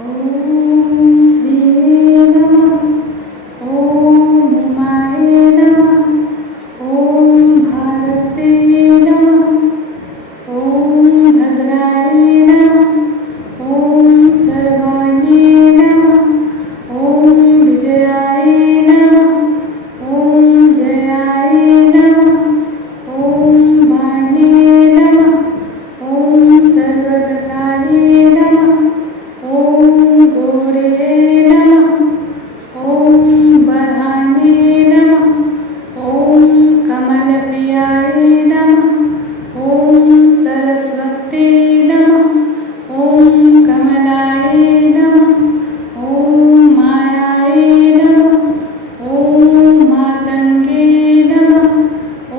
ॐ श्रीये नमः। ॐ उमाये नमः। ॐ भारते नमः। ॐ भद्राय नमः। ॐ सर्वाय नमः। ॐ विजयाय नमः। ॐ जयाय नमः। ॐ वाण्ये नमः। ॐ सर्वगताय नमः। ॐ गौरे नमः। ॐ वराहे नमः। ॐ कमलप्रियाय नमः। ॐ सरस्वती नमः। ॐ कमलाय नमः। ॐ मायाय नमः। ॐ मातङ्गे नमः।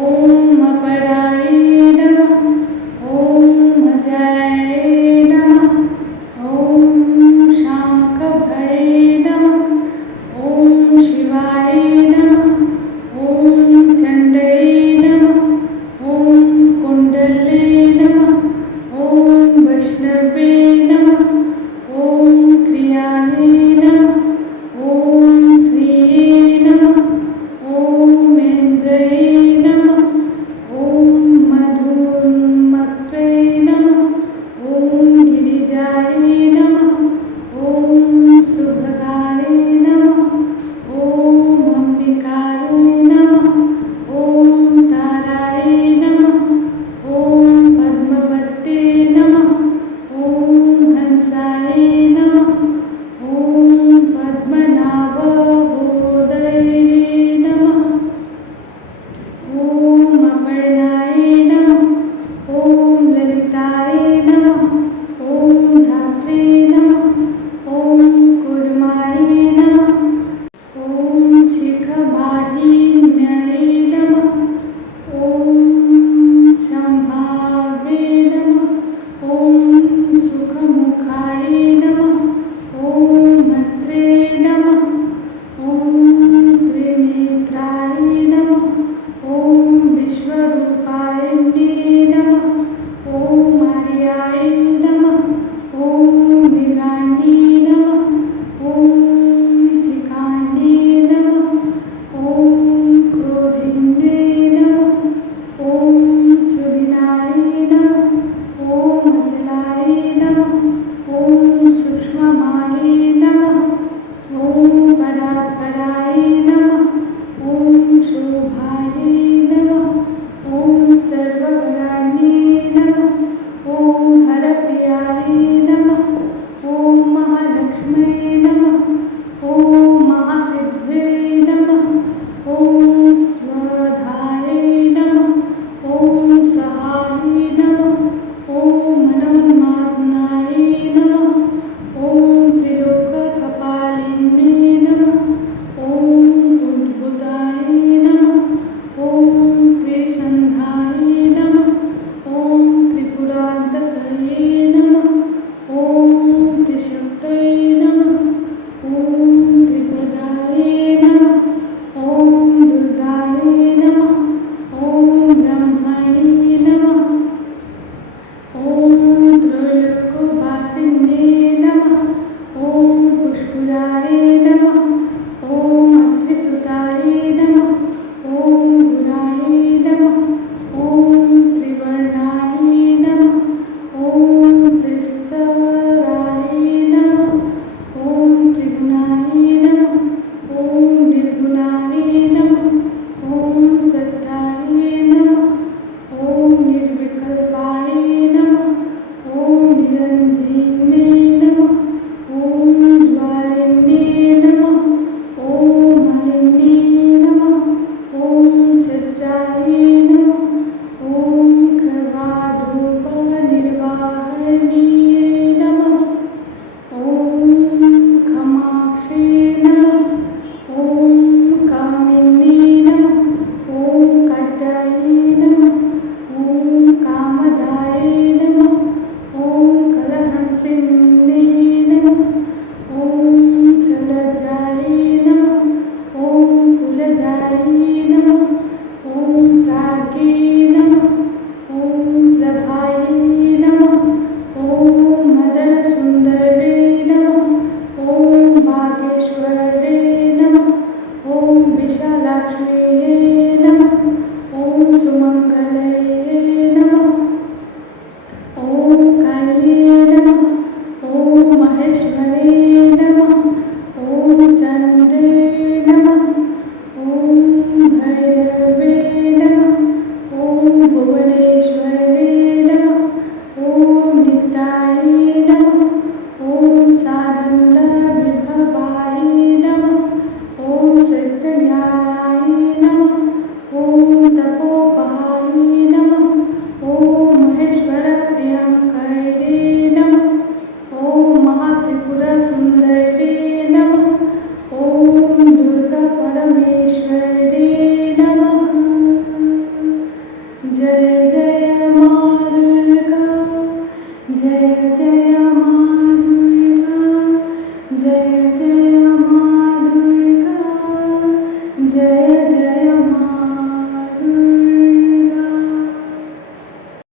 ॐ अपराय नमः। ॐ अजयाय नमः। ॐ शाङ्कभये नमः। ॐ शिवाय नमः। ॐ चण्डये नमः। ॐ कुण्डले नमः। ॐ वैष्णवे नमः। ॐ क्रियाय नमः। ॐ श्रिये नमः। ॐ इन्द्रये नमः। ॐ मधुमत्वे नमः। ॐ गिरिजाय नमः। ॐ सुभगाय नमः। ॐ अम्बिकाय नमः। ॐ ताराय नमः। ॐ पद्मपते नमः। ॐ हंसाय नमः।